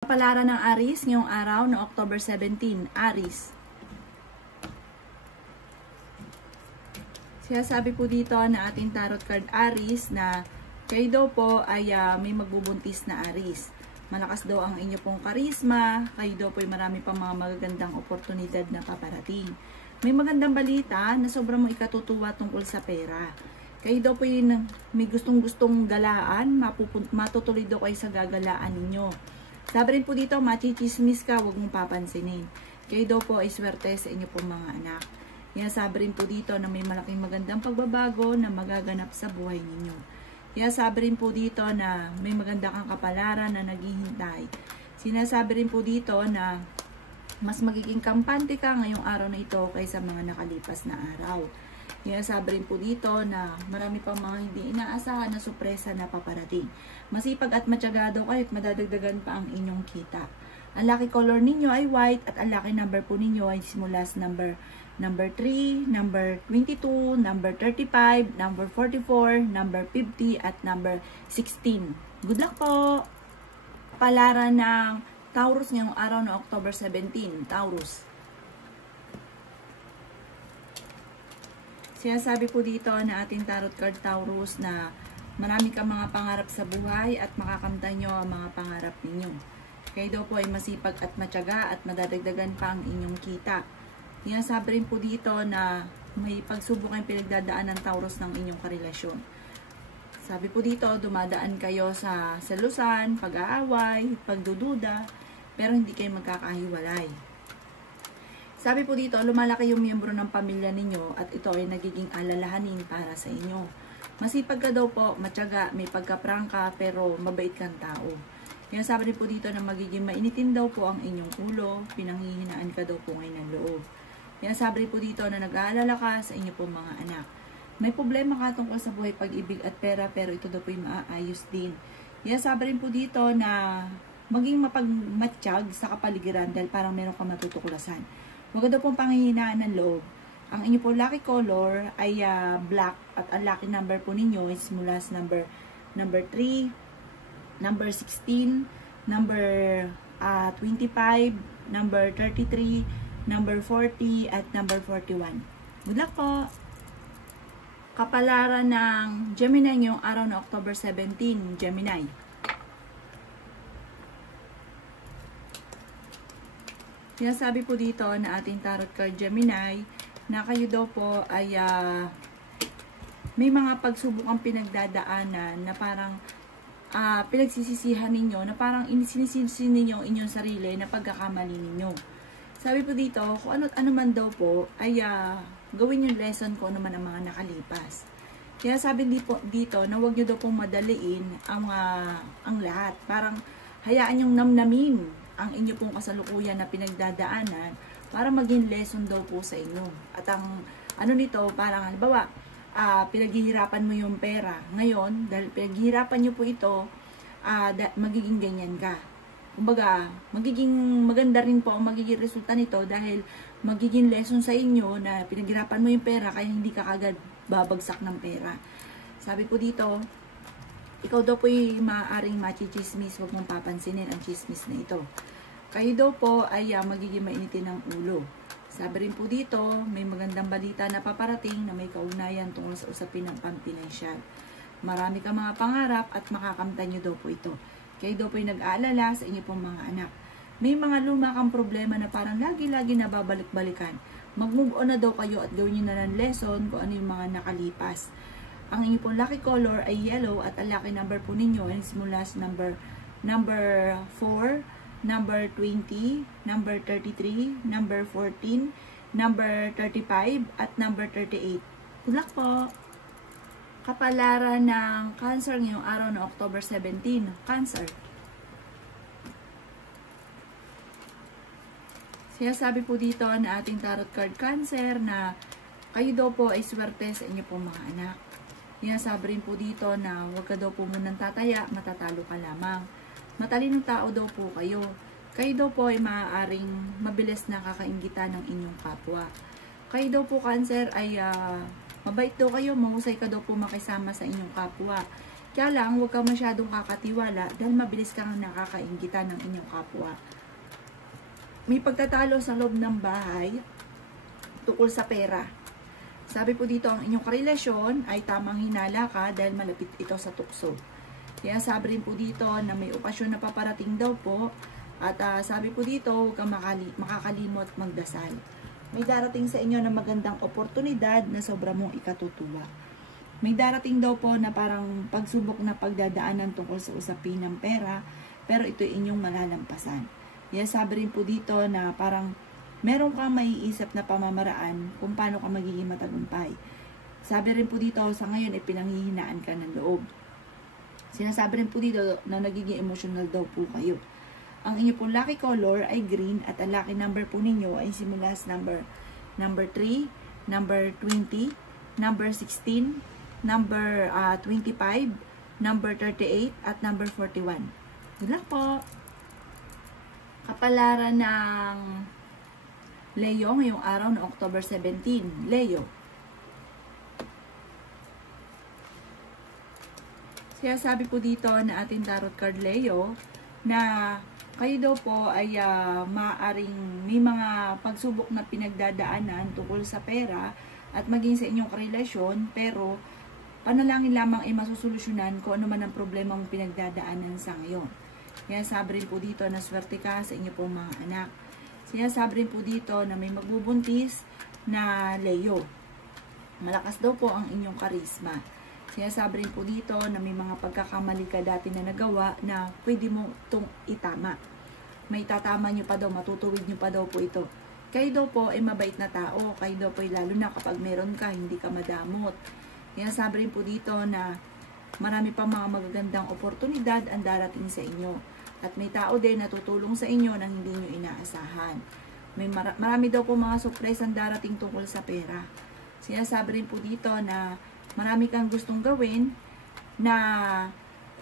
Kapalaran ng Aries ngayong araw na October 17, Aries. Sinasabi po dito na ating tarot card Aries na kayo daw po ay may magbubuntis na Aries. Malakas daw ang inyo pong karisma, kayo daw po ay marami pang mga magagandang oportunidad na paparating. May magandang balita na sobrang mong ikatutuwa tungkol sa pera. Kayo daw po ay may gustong galaan, matutuloy daw kayo sa gagalaan ninyo. Sabi rin po dito, machichismis ka, huwag mong papansinin. Kayo daw po ay swerte sa inyo pong mga anak. Yan, sabi rin po dito na may malaking magandang pagbabago na magaganap sa buhay ninyo. Yan, sabi rin po dito na may maganda kang kapalaran na naghihintay. Sinasabi rin po dito na mas magiging kampante ka ngayong araw na ito kaysa mga nakalipas na araw. Yan, sabi rin po dito na marami pang mga hindi inaasahan na sorpresa na paparating. Masipag at matyaga kayo at madadagdagan pa ang inyong kita. Ang lucky color ninyo ay white at ang lucky number po ninyo ay simula sa number 3, number 22, number 35, number 44, number 50 at number 16. Good luck po! Palaran ng Taurus ngayong araw na October 17, Taurus. Sinasabi po dito na ating tarot card Taurus na marami kang mga pangarap sa buhay at makakamtan nyo ang mga pangarap ninyo. Kayo daw po ay masipag at matyaga at madadagdagan pa ang inyong kita. Sinasabi rin po dito na may pagsubok ang pinagdadaan ng Taurus ng inyong karelasyon. Sabi po dito, dumadaan kayo sa selusan, pag-aaway, pagdududa, pero hindi kayo magkakahiwalay. Sabi po dito, lumalaki yung miyembro ng pamilya ninyo at ito ay nagiging alalahanin para sa inyo. Masipag ka daw po, matyaga, may pagkaprangka, pero mabait kang tao. Yan, sabi rin po dito na magiging mainitin daw po ang inyong ulo, pinanghihinaan ka daw po ngayon ng loob. Yan, sabi rin po dito na nag-aalala ka sa inyo pong mga anak. May problema ka tungkol sa buhay, pag-ibig at pera, pero ito daw po yung maaayos din. Yan, sabi rin po dito na maging mapagmatsyag sa kapaligiran dahil parang meron kang matutuklasan. Huwag daw pong panghihinaan ng loob. Ang inyo po lucky color ay black at ang lucky number po ninyo is mula sa number 3, number 16, number 25, number 33, number 40 at number 41. Good luck po! Kapalaran ng Gemini ngayong araw na October 17, Gemini. Sinasabi po dito na ating tarot card Gemini na kayo daw po ay may mga pagsubok ang pinagdadaanan na parang pinagsisisihan ninyo, na parang sinisisi ninyo inyong sarili na pagkakamali ninyo. Sabi po dito, kung ano man daw po ay gawin yung lesson ko naman ang mga nakalipas. Kaya sabi dito na huwag nyo daw pong madaliin ang lahat. Parang hayaan yung namnamin ang inyo pong kasalukuyan na pinagdadaanan para maging lesson daw po sa inyo. At ang ano nito, parang halimbawa, pinaghihirapan mo yung pera. Ngayon, dahil pinaghihirapan nyo po ito, magiging ganyan ka. Kumbaga, magiging maganda rin po ang magiging resulta nito dahil magiging lesson sa inyo na pinaghirapan mo yung pera kaya hindi ka agad babagsak ng pera. Sabi po dito, ikaw daw po ay maaaring machichismis, huwag mong papansinin ang chismis na ito. Kayo daw po ay magiging mainitin ng ulo. Sabi rin po dito, may magandang balita na paparating na may kaugnayan tungkol sa usapin ng pampinansyal. Marami kang mga pangarap at makakamtan nyo daw po ito. Kayo daw po ay nag-aalala sa inyo pong mga anak. May mga luma kang problema na parang lagi-lagi nababalik-balikan. Mag-move on na daw kayo at gawin nyo na ng lesson kung ano yung mga nakalipas. Ang inyo pong lucky color ay yellow at ang lucky number po ninyo ay simula sa number 4, number 20, number 33, number 14, number 35 at number 38. Good luck po! Kapalaran ng Cancer ngayong araw na October 17, Cancer. Sinasabi po dito na ating tarot card Cancer na kayo daw po ay swerte sa inyo pong mga anak. Sinasabi rin po dito na huwag ka daw po munang tataya, matatalo ka lamang. Matalinong tao daw po kayo. Kayo daw po ay maaaring mabilis na kakaingitan ng inyong kapwa. Kayo daw po Cancer ay mabait daw kayo, mahusay ka daw po makisama sa inyong kapwa. Kaya lang, huwag kang masyadong kakatiwala dahil mabilis kang nakakainggitan ng inyong kapwa. May pagtatalo sa loob ng bahay tukol sa pera. Sabi po dito, ang inyong karelasyon ay tamang hinala ka dahil malapit ito sa tukso. Kaya sabi rin po dito na may okasyon na paparating daw po. At sabi po dito, huwag kang makakalimot magdasal. May darating sa inyo na magandang oportunidad na sobra mong ikatutuwa. May darating daw po na parang pagsubok na pagdadaanan tungkol sa usapin ng pera, pero ito inyong malalampasan. Kaya sabi rin po dito na parang meron kang maiisip na pamamaraan kung paano ka magiging matagumpay. Sabi rin po dito, sa ngayon ay pinanghihinaan ka ng loob. Sinasabi rin po dito na nagiging emotional daw po kayo. Ang inyo pong lucky color ay green at ang lucky number po ninyo ay simula sa number 3, number 20, number 16, number 25, number 38, at number 41. Good luck po! Kapalaran ng Leo ngayong araw na October 17. Leo. Kaya sabi po dito na ating tarot card Leo na kayo daw po ay maaaring may mga pagsubok na pinagdadaanan tungkol sa pera at maging sa inyong karelasyon, pero panalangin lamang ay masusolusyonan kung ano man ang problema mong pinagdadaanan sa ngayon. Kaya sabi rin po dito na swerte ka sa inyo pong mga anak. Kaya sabi rin po dito na may magbubuntis na Leo. Malakas daw po ang inyong karisma. Kaya sabi rin po dito na may mga pagkakamali ka dati na nagawa na pwede mo itong itama. May tatama nyo pa daw, matutuwid nyo pa daw po ito. Kayo daw po ay mabait na tao. Kayo daw po ay lalo na kapag meron ka, hindi ka madamot. Kaya sabi rin po dito na marami pa mga magagandang oportunidad ang darating sa inyo. At may tao din na tutulong sa inyo nang hindi nyo inaasahan. Marami daw po mga surprise ang darating tungkol sa pera. Sinasabi rin po dito na marami kang gustong gawin na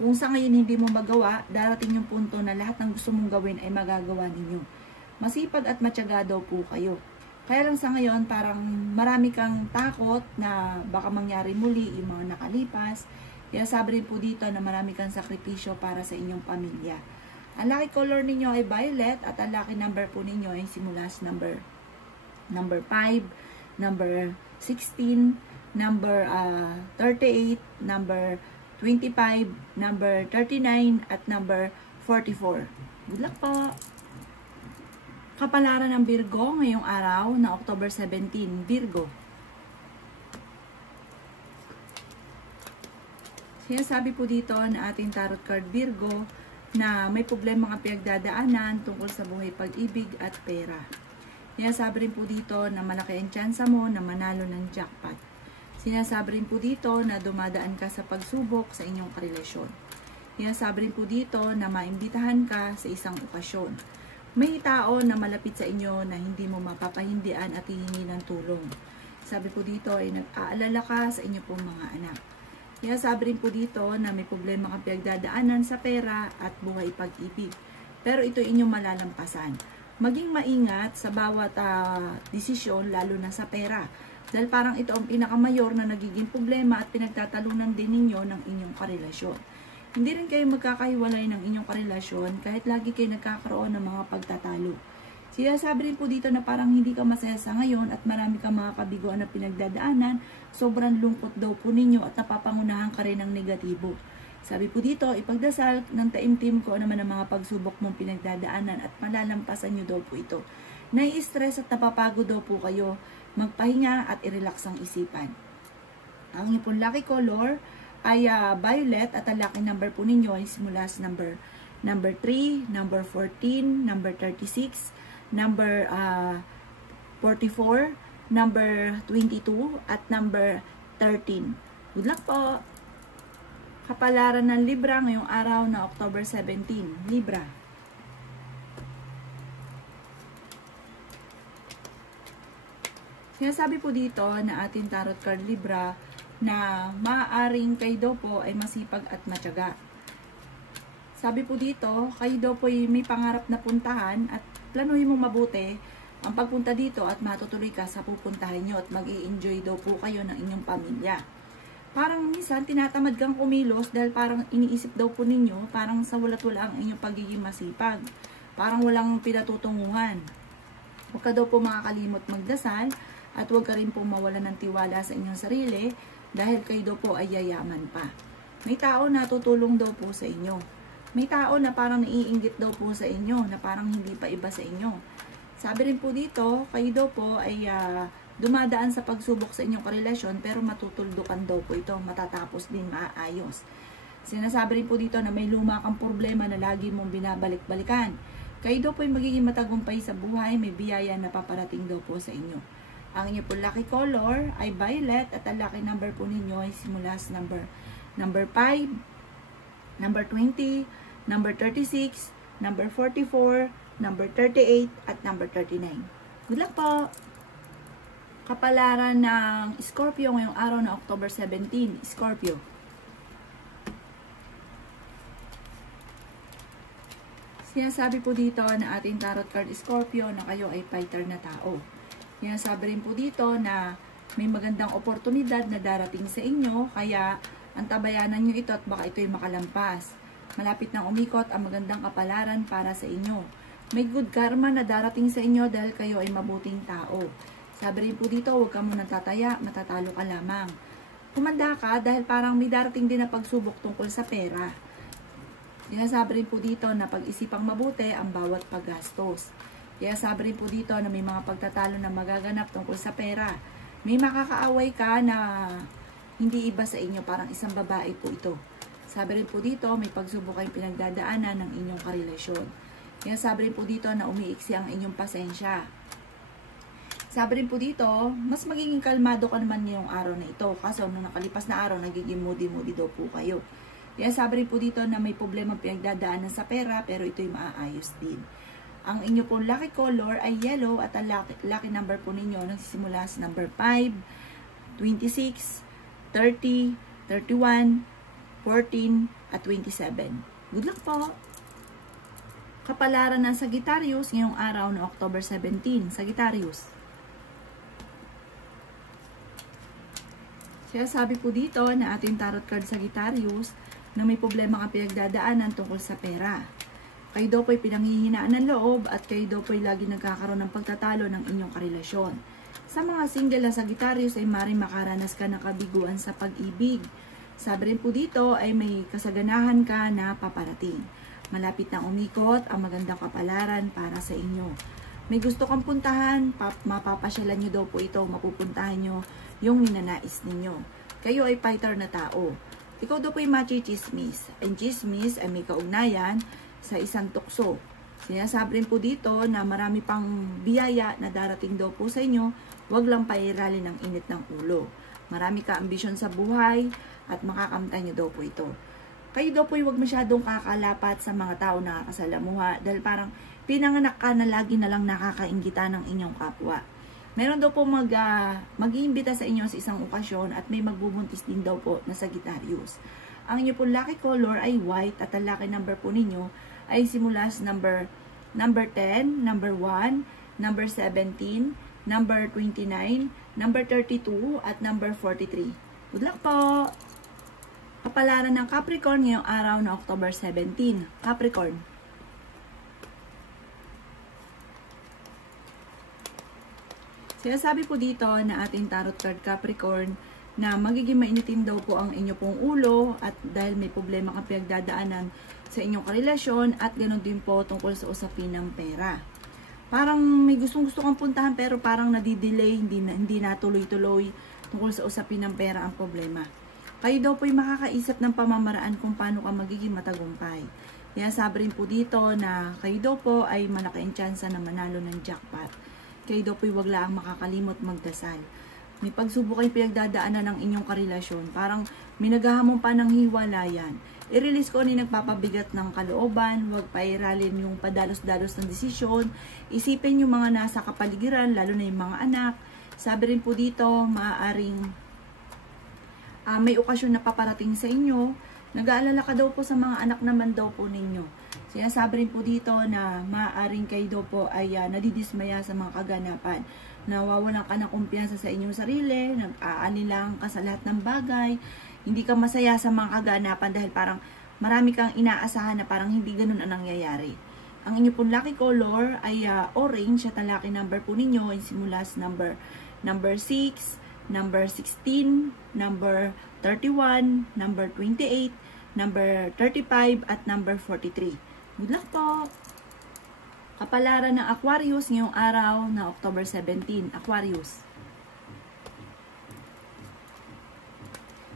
kung sa ngayon hindi mo magawa, darating yung punto na lahat ng gusto mong gawin ay magagawa ninyo. Masipag at matyaga daw po kayo. Kaya lang sa ngayon, parang marami kang takot na baka mangyari muli yung mga nakalipas. Kaya sabi rin po dito na marami kang sakripisyo para sa inyong pamilya. Ang lucky color ninyo ay violet at ang lucky number po ninyo ay simula sa number 5, number 16, number 38, number 25, number 39, at number 44. Good luck po! Kapalaran ng Virgo ngayong araw na October 17. Virgo. Sinasabi po dito na ating tarot card Virgo na may problema ang pinagdadaanan tungkol sa buhay, pag-ibig at pera. Sinasabi rin po dito na malaki ang tsansa mo na manalo ng jackpot. Sinasabi rin po dito na dumadaan ka sa pagsubok sa inyong karelasyon. Sinasabi rin po dito na maimbitahan ka sa isang okasyon. May tao na malapit sa inyo na hindi mo mapapahindian at hihingi ng tulong. Sabi po dito ay nag-aalala ka sa inyo pong mga anak. Sinasabi rin po dito na may problema kang pinagdadaanan sa pera at buhay pag-ibig. Pero ito inyong malalampasan. Maging maingat sa bawat desisyon, lalo na sa pera. Dahil parang ito ang pinakamayor na nagiging problema at pinagtatalunan din ninyo ng inyong karelasyon. Hindi rin kayo magkakahiwalay ng inyong karelasyon kahit lagi kayo nagkakaroon ng mga pagtatalo. Sinasabi rin po dito na parang hindi ka masaya sa ngayon at marami kang mga kabiguan na pinagdadaanan, sobrang lungkot daw po ninyo at napapangunahan ka rin ng negatibo. Sabi po dito, ipagdasal ng taimtim ko naman ang mga pagsubok mong pinagdadaanan at malalampasan nyo daw po ito. Nai-stress at napapagod daw po kayo, magpahinga at i-relax ang isipan. Ang inyong pong lucky color ay violet at ang lucky number po ninyo ay simula sa number 3, number 14, number 36, number 44, number 22, at number 13. Good luck po! Kapalaran ng Libra ngayong araw na October 17. Libra. Sinasabi po dito na ating tarot card Libra na maaaring kayo daw po ay masipag at matyaga. Sabi po dito, kayo daw po ay may pangarap na puntahan at planuhin mong mabuti ang pagpunta dito at matutuloy ka sa pupuntahan nyo at mag-i-enjoy daw po kayo ng inyong pamilya. parang minsan tinatamad kang kumilos dahil parang iniisip daw po ninyo, parang sa walat-wala ang inyong pagiging masipag. Parang walang pinatutunguhan. Huwag ka daw po makakalimot magdasal at huwag ka rin po mawala ng tiwala sa inyong sarili dahil kayo daw po ay yayaman pa. May tao na tutulong daw po sa inyo. May tao na parang naiinggit daw po sa inyo na parang hindi pa iba sa inyo. Sabi rin po dito, kayo daw po ay dumadaan sa pagsubok sa inyong karelasyon pero matutuldukan daw po ito, matatapos din maayos. Sinasabi rin po dito na may luma kang problema na lagi mong binabalik-balikan. Kayo daw po ay magiging matagumpay sa buhay, may biyaya na paparating daw po sa inyo. Ang inyo po lucky color ay violet at ang lucky number po ninyo ay simula sa number 5, number 20, number 36, number 44, number 38, at number 39. Good luck po! Kapalaran ng Scorpio ngayong araw na October 17. Scorpio. Sinasabi po dito na ating tarot card Scorpio na kayo ay fighter na tao. Sinasabi rin po dito na may magandang oportunidad na darating sa inyo, kaya antabayanan nyo ito at baka ito'y makalampas. Malapit nang umikot ang magandang kapalaran para sa inyo. May good karma na darating sa inyo dahil kayo ay mabuting tao. Sabi rin po dito, huwag ka munang tataya, matatalo ka lamang. Kumanda ka dahil parang may darating din na pagsubok tungkol sa pera. Sinasabi rin po dito na pag-isipang mabuti ang bawat paggastos. Kaya sabi rin po dito na may mga pagtatalo na magaganap tungkol sa pera. May makakaaway ka na hindi iba sa inyo, parang isang babae po ito. Sabi rin po dito, may pagsubok kayong pinagdadaanan ng inyong karelasyon. Kaya sabi rin po dito na umiiksi ang inyong pasensya. Sabi rin po dito, mas magiging kalmado ka naman ngayong araw na ito. Kaso nung nakalipas na araw, nagiging moody-moody daw po kayo. Kaya sabi rin po dito na may problema pinagdadaanan sa pera, pero ito'y maaayos din. Ang inyo pong lucky color ay yellow at ang lucky number po ninyo nagsisimula sa number 5, 26, 30, 31, 14, at 27. Good luck po! Kapalaran ng Sagittarius ngayong araw na October 17. Sagittarius. Kaya sabi po dito na ating tarot card Sagittarius na may problema kang pinagdadaanan tungkol sa pera. Kayo daw po'y pinanghihinaan ng loob at kayo daw po'y lagi nagkakaroon ng pagtatalo ng inyong karelasyon. Sa mga single na Sagittarius ay maring makaranas ka ng kabiguan sa pag-ibig. Sabi rin po dito ay may kasaganahan ka na paparating. Malapit na umikot ang magandang kapalaran para sa inyo. May gusto kang puntahan, mapapasyalan nyo daw po ito, mapupuntahan nyo yung ninanais ninyo. Kayo ay fighter na tao. Ikaw daw po'y machi-chismis. Ang chismis ay may kaugnayan sa isang tukso. Sinasabi rin po dito na marami pang biyaya na darating daw po sa inyo, huwag lang pairali ng init ng ulo. Marami ka ambisyon sa buhay at makakamtan nyo daw po ito. Kayo daw po huwag masyadong kakalapat sa mga tao na nakasalamuha dahil parang pinanganak ka na lagi na lang nakakaingita ng inyong kapwa. Meron daw po mag-iimbita sa inyo sa isang okasyon at may magbubuntis din daw po na Sagittarius. Ang inyo po lucky color ay white at ang lucky number po ninyo ay simula sa number 10, number 1, number 17, number 29, number 32, at number 43. Good luck po! Kapalaran ng Capricorn ngayong araw na October 17. Capricorn. Sinasabi po dito na ating tarot card Capricorn na magiging mainitin daw po ang inyo pong ulo at dahil may problema kang pinagdadaanan sa inyong karelasyon at ganoon din po tungkol sa usapin ng pera. Parang may gustong-gusto kang puntahan pero parang nadidelay, hindi natuloy-tuloy tungkol sa usapin ng pera ang problema. Kayo daw po'y makakaisip ng pamamaraan kung paano ka magiging matagumpay. Kaya sabi rin po dito na kayo daw po ay malaki ang tsansa na manalo ng jackpot. Kayo daw po'y wag lang makakalimot magdasal. May pagsubok kayo pinagdadaanan ng inyong karelasyon. Parang may naghahamon pa ng hiwalayan. I-release ko ni nagpapabigat ng kalooban. Huwag pairalin yung padalos-dalos ng desisyon. Isipin yung mga nasa kapaligiran, lalo na yung mga anak. Sabi rin po dito, maaaring may okasyon na paparating sa inyo. Nag-aalala ka daw po sa mga anak naman daw po ninyo. Sinasabi rin po dito na maaaring kayo daw po ay nadidismaya sa mga kaganapan. Nawawalan ka ng kumpiyansa sa inyong sarili, nag-aanilang ka sa lahat ng bagay. hindi ka masaya sa mga kaganapan dahil parang marami kang inaasahan na parang hindi ganun ang nangyayari. Ang inyo pong lucky color ay orange at ang lucky number po ninyo ay simula sa number 6, number 16, number 31, number 28, number 35, at number 43. Good luck po! Kapalaran ng Aquarius ngayong araw na October 17. Aquarius.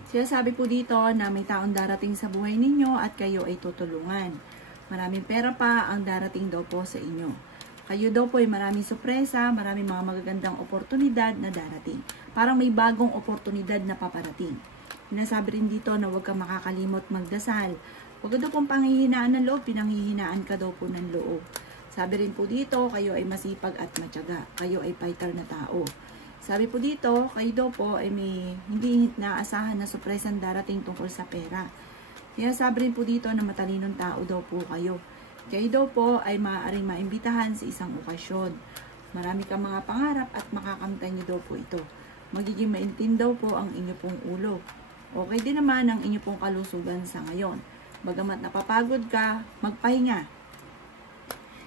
Sinasabi po dito na may taong darating sa buhay ninyo at kayo ay tutulungan. Maraming pera pa ang darating daw po sa inyo. Kayo daw po ay maraming sorpresa, maraming mga magagandang oportunidad na darating. Parang may bagong oportunidad na paparating. Sinasabi rin dito na huwag kang makakalimot magdasal. Huwag daw pong panghihinaan ng loob, pinanghihinaan ka daw po ng loob. Sabi rin po dito, kayo ay masipag at matyaga. Kayo ay fighter na tao. Sabi po dito, kayo daw po ay may hindi naasahan na sorpresang darating tungkol sa pera. Kaya sabi rin po dito na matalinong tao daw po kayo. Kayo daw po ay maaaring maimbitahan sa isang okasyon. Marami kang mga pangarap at makakamtan niyo daw po ito. Magiging maintin daw po ang inyo pong ulo. Okay din naman ang inyo pong kalusugan sa ngayon. Bagamat napapagod ka, magpahinga.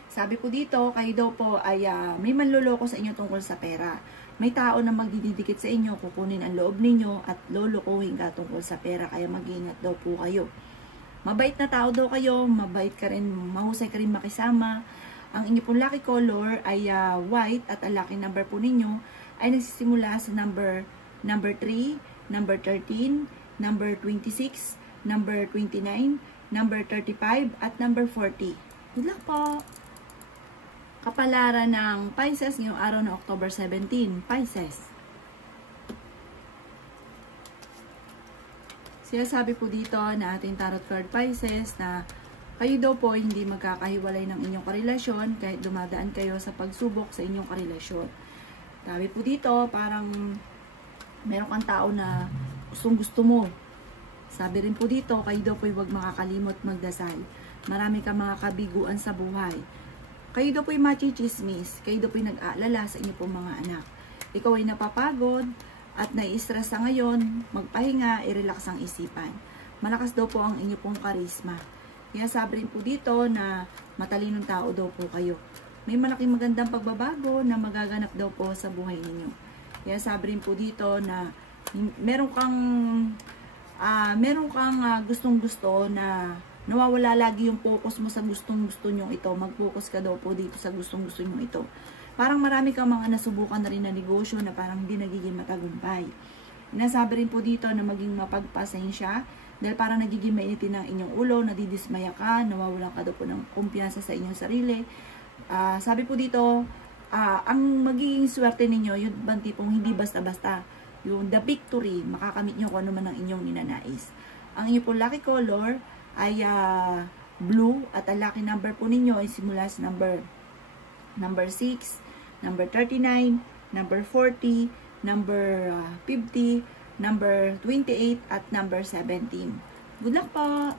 Sabi po dito, kayo daw po ay may manloloko sa inyo tungkol sa pera. May tao na magdidikit sa inyo, kukunin ang loob ninyo at lolokohin ka tungkol sa pera. Kaya mag-iingat daw po kayo. Mabait na tao daw kayo, mabait ka rin, mahusay ka rin makisama. Ang inyo pong lucky color ay white at ang lucky number po ninyo ay nagsisimula sa number 3, number 13, number 26, number 29, number 35, at number 40. Good luck po! Kapalaran ng Pisces ngayong araw na October 17. Pisces. Sinasabi po dito na ating tarot card Pisces na kayo daw po hindi magkakahiwalay ng inyong karelasyon kahit dumadaan kayo sa pagsubok sa inyong karelasyon. Sabi po dito, parang meron kang tao na gustong gusto mo. Sabi rin po dito, kayo daw po huwag makakalimot magdasal. Marami kang mga kabiguan sa buhay. Kayo daw po'y machichismis, kayo daw po'y nag-aalala sa inyo pong mga anak. Ikaw ay napapagod at nai-stress sa ngayon, magpahinga, i-relax ang isipan. Malakas daw po ang inyo pong karisma. Kaya sabi rin po dito na matalinong tao daw po kayo. May malaking magandang pagbabago na magaganap daw po sa buhay ninyo. Kaya sabi rin po dito na meron kang gustong-gusto na nawawala lagi yung focus mo sa gustong-gusto nyong ito. Mag-focus ka daw po dito sa gustong-gusto nyong ito. Parang marami kang mga nasubukan na rin na negosyo na parang hindi nagiging matagumpay. Inasabi rin po dito na maging mapagpasensya dahil parang nagiging mainitin ang inyong ulo, nadidismaya ka, nawawalan ka daw po ng kumpiyansa sa inyong sarili. Sabi po dito, ang magiging swerte ninyo, yun bang tipong hindi basta-basta. Yung the victory, makakamit nyo kung ano man ang inyong ninanais. Ang inyong po lucky color ay blue at ang lucky number po ninyo ay simula sa number 6, number 39, number 40, number 50, number 28 at number 17. Good luck po!